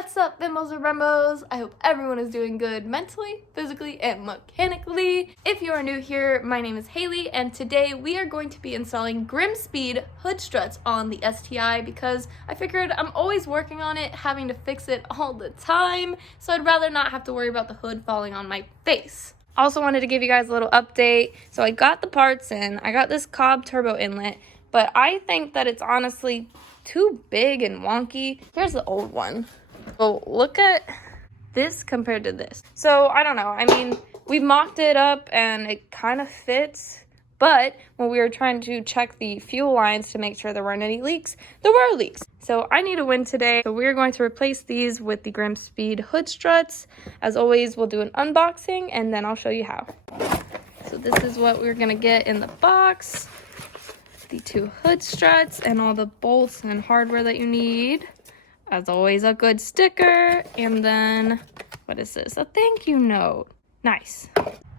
What's up, bimbos or brembos? I hope everyone is doing good mentally, physically, and mechanically. If you are new here, my name is Haley, and today we are going to be installing Grimmspeed hood struts on the STI because I figured I'm always working on it, having to fix it all the time, so I'd rather not have to worry about the hood falling on my face. Also wanted to give you guys a little update. So I got the parts in, I got this Cobb turbo inlet, but I think that it's honestly too big and wonky. Here's the old one. Well, look at this compared to this. So I don't know. I mean, we mocked it up and it kind of fits, but when we were trying to check the fuel lines to make sure there weren't any leaks, there were leaks. So I need a win today. So we're going to replace these with the Grimmspeed hood struts. As always, we'll do an unboxing and then I'll show you how. So this is what we're gonna get in the box. The two hood struts and all the bolts and hardware that you need. As always, a good sticker, and then, what is this? A thank you note. Nice.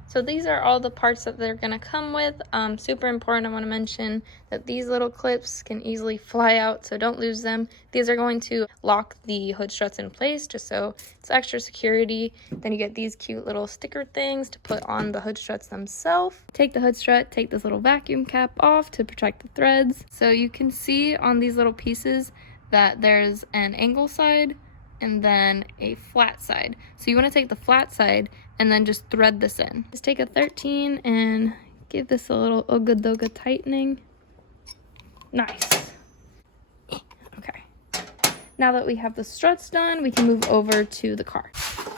So these are all the parts that they're gonna come with. Super important, I wanna mention that these little clips can easily fly out, so don't lose them. These are going to lock the hood struts in place, just so it's extra security. Then you get these cute little sticker things to put on the hood struts themselves. Take the hood strut, take this little vacuum cap off to protect the threads. So you can see on these little pieces that there's an angle side and then a flat side. So you want to take the flat side and then just thread this in. Just take a 13 and give this a little ooga dooga tightening. Nice. Okay. Now that we have the struts done, we can move over to the car.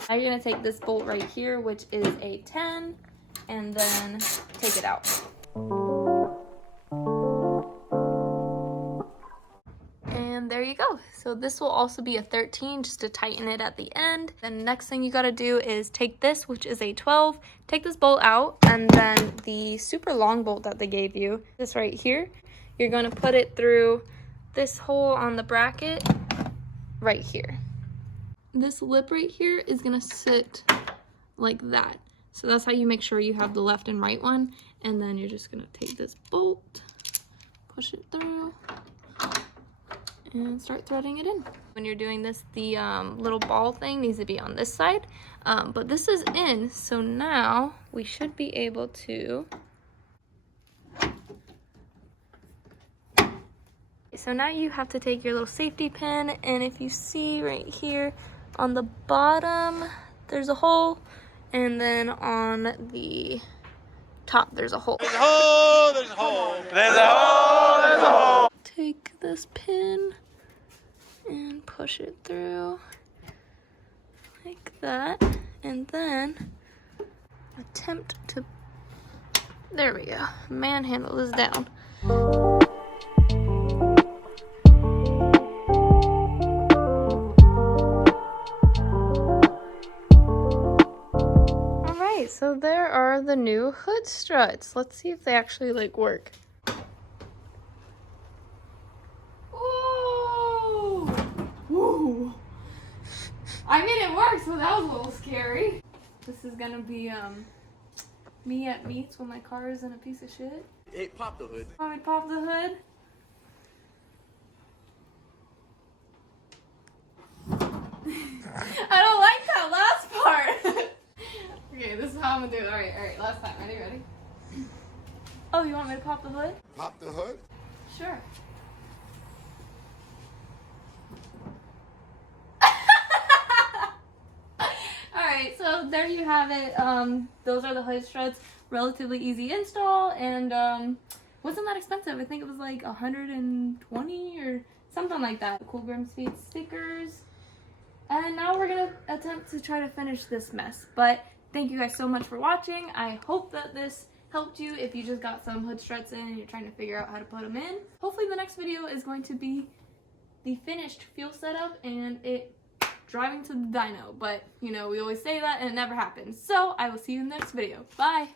Now you're going to take this bolt right here, which is a 10, and then take it out. And there you go. So this will also be a 13 just to tighten it at the end. Then the next thing you got to do is take this, which is a 12, take this bolt out, and then the super long bolt that they gave you, this right here, you're going to put it through this hole on the bracket right here. This lip right here is going to sit like that. So that's how you make sure you have the left and right one. And then you're just going to take this bolt, push it through, and start threading it in. When you're doing this, the little ball thing needs to be on this side, but this is in, so now we should be able to. So now you have to take your little safety pin, and if you see right here on the bottom, there's a hole, and then on the top, there's a hole. There's a hole, there's a hole, there's a hole, there's a hole. Take this pin and push it through like that, and then attempt to, there we go, manhandle this down. Alright, so there are the new hood struts. Let's see if they actually like work. Ooh. I mean, it works, so that was a little scary. This is gonna be me at meets when my car isn't a piece of shit. Hey, pop the hood. Oh, I pop the hood. I don't like that last part. Okay, this is how I'm gonna do it. Alright, last time. Ready? Oh, you want me to pop the hood? Pop the hood? Sure. Alright, so there you have it. Those are the hood struts. Relatively easy install, and wasn't that expensive. I think it was like 120 or something like that. Cool Grimmspeed stickers. And now we're gonna attempt to try to finish this mess. But thank you guys so much for watching. I hope that this helped you if you just got some hood struts in and you're trying to figure out how to put them in. Hopefully the next video is going to be the finished fuel setup and it driving to the dyno, but you know, we always say that and it never happens. So I will see you in the next video. Bye.